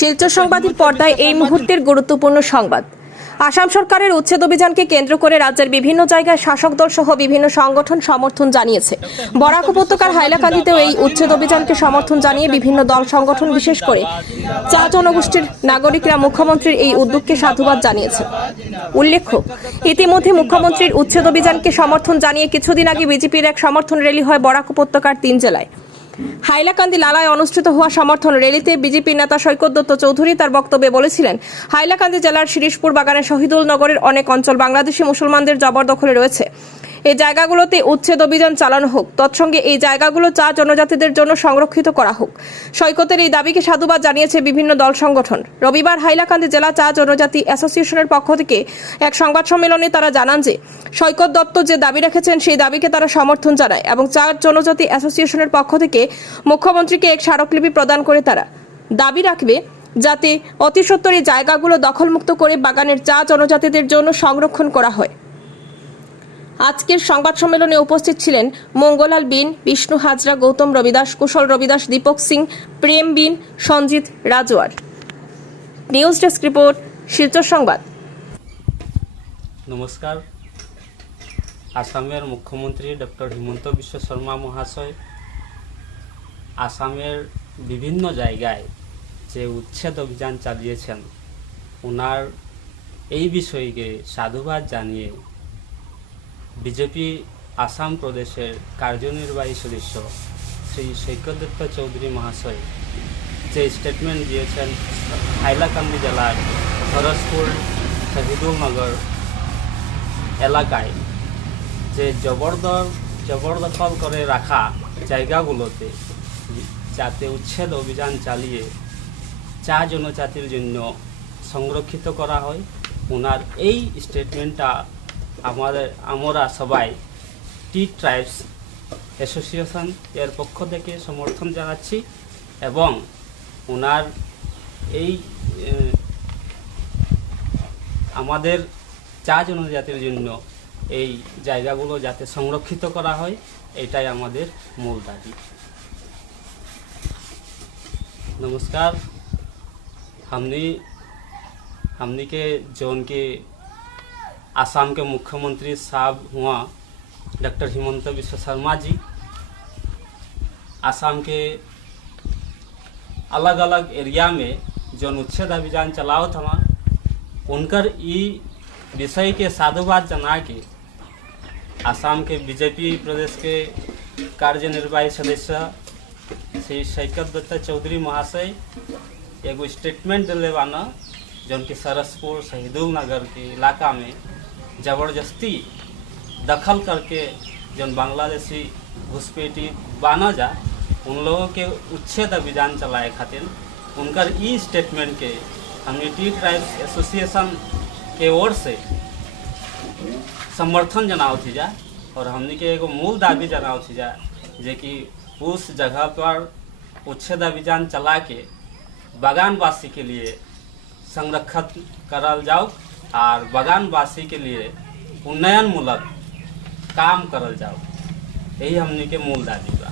শিলচর সংবাদের পর্দায় এই মুহূর্তের গুরুত্বপূর্ণ সংবাদ। আসাম সরকারের উচ্ছেদ অভিযানকে কেন্দ্র করে রাজ্যের বিভিন্ন জায়গায় শাসক দল সহ বিভিন্ন সংগঠন সমর্থন জানিয়েছে। বরাক উপত্যকার হাইলাকান্দিতেও এই উচ্ছেদ অভিযানকে সমর্থন জানিয়ে বিভিন্ন দল সংগঠন, বিশেষ করে চা জনগোষ্ঠীর নাগরিকরা মুখ্যমন্ত্রীর এই উদ্যোগকে সাধুবাদ জানিয়েছে। উল্লেখ্য, ইতিমধ্যে মুখ্যমন্ত্রীর উচ্ছেদ অভিযানকে সমর্থন জানিয়ে কিছুদিন আগে বিজেপির এক সমর্থন র্যালি হয় বরাক উপত্যকার 3 জেলায়। হাইলাকান্দি লালায় অনুষ্ঠিত হওয়া সমর্থন র্যালিতে বিজেপি নেতা সৈকত দত্ত চৌধুরী তার বক্তব্যে বলেছিলেন, হাইলাকান্দি জেলার শিরিশপুর বাগানের শহীদুল নগরের অনেক অঞ্চল বাংলাদেশি মুসলমানদের জবরদখলে রয়েছে। এই জায়গাগুলোতে উচ্ছেদ অভিযান চালানো হোক, তৎসঙ্গে এই জায়গাগুলো চা জনজাতিদের জন্য সংরক্ষিত করা হোক। সৈকতের এই দাবিকে সাধুবাদ জানিয়েছে বিভিন্ন দল সংগঠন। রবিবার হাইলাকান্দি জেলা চা জনজাতি অ্যাসোসিয়েশনের পক্ষ থেকে এক সংবাদ সম্মেলনে তারা জানান যে সৈকত দত্ত যে দাবি রেখেছেন সেই দাবিকে তারা সমর্থন জানায় এবং চা জনজাতি অ্যাসোসিয়েশনের পক্ষ থেকে মুখ্যমন্ত্রীকে এক স্মারকলিপি প্রদান করে তারা দাবি রাখবে যাতে অতি সত্বর এই জায়গাগুলো দখলমুক্ত করে বাগানের চা জনজাতিদের জন্য সংরক্ষণ করা হয়। আজকের সংবাদ সম্মেলনে উপস্থিত ছিলেন Mangalal Bin, Bishnu Hazra, Gautam Rabidas, Kushal Rabidas, Dipak Singh, Prem Bin, Sanjit Rajwar. News desk report, Silchar সংবাদ। নমস্কার। আসামের মুখ্যমন্ত্রী ডক্টর হিমন্ত বিশ্ব শর্মা মহাশয় আসামের বিভিন্ন জায়গায় যে উচ্ছেদ অভিযান চালিয়েছেন, ওনার এই বিষয়কে সাধুবাদ জানিয়ে বিজেপি আসাম প্রদেশের কার্যনির্বাহী সদস্য শ্রী সৈকত দত্ত চৌধুরী মহাশয় যে স্টেটমেন্ট দিয়েছেন, হাইলাকান্দি জেলার হরসপুর শহীদুল নগর এলাকায় যে জবরদখল করে রাখা জায়গাগুলোতে যাতে উচ্ছেদ অভিযান চালিয়ে চা জনজাতির জন্য সংরক্ষিত করা হয়, ওনার এই স্টেটমেন্টটা আমরা সবাই টি ট্রাইবস অ্যাসোসিয়েশন এর পক্ষ থেকে সমর্থন জানাচ্ছি এবং ওনার এই আমাদের চা জনজাতির জন্য এই জায়গাগুলো যাতে সংরক্ষিত করা হয়, এটাই আমাদের মূল দাবি। नमस्कार। हमने के जोन के आसाम के मुख्यमंत्री साहब हुआ डॉक्टर हिमंत बिश्व शर्मा जी आसाम के अलग अलग एरिया में जो उच्छेद अभियान चलाओ था, उनकर ई विषय के साधुवाद जना के आसाम के बीजेपी प्रदेश के कार्यनिर्वाही सदस्य श्री सैकत दत्त चौधरी महाशय एगो स्टेटमेंट दिले बाना, जौन कि सरसपुर शहीदुल नगर के इलाका में ज़बरदस्ती दखल करके जौन बांग्लादेशी घुसपैठी बाना जा, उन लोगों के उच्छेद अभियान चलाए खातिर उनकर ई स्टेटमेंट के हमने टी ट्राइब्स एसोसिएशन के ओर से समर्थन जनाओ थी जा और हमने के एगो मूल दाबी जनाओ थी जा जे कि उस जगह पर उच्छेद अभियान चला के बागानवासी के लिए संरक्षित करल जाओ और बागानवासी के लिए उन्नयनमूलक काम करल जाओ, यही हमने के मूल दाबी बा।